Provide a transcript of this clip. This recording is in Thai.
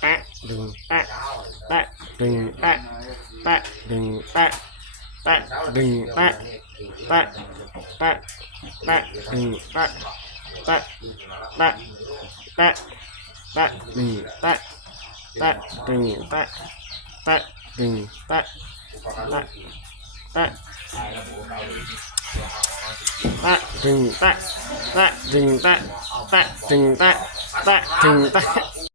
แปะดึงแปะแปะดึงแปะแปะดึงแปะแปะดึงแปะแปะแปะแปะดึงแปะแปะแปะแปะแปะดึงแปะแปะดึงแปะแปะดึงแปะแปะแปะแปะดึงแปะแปะดึงแปะแปะดึงแปะแปะดึงแปะ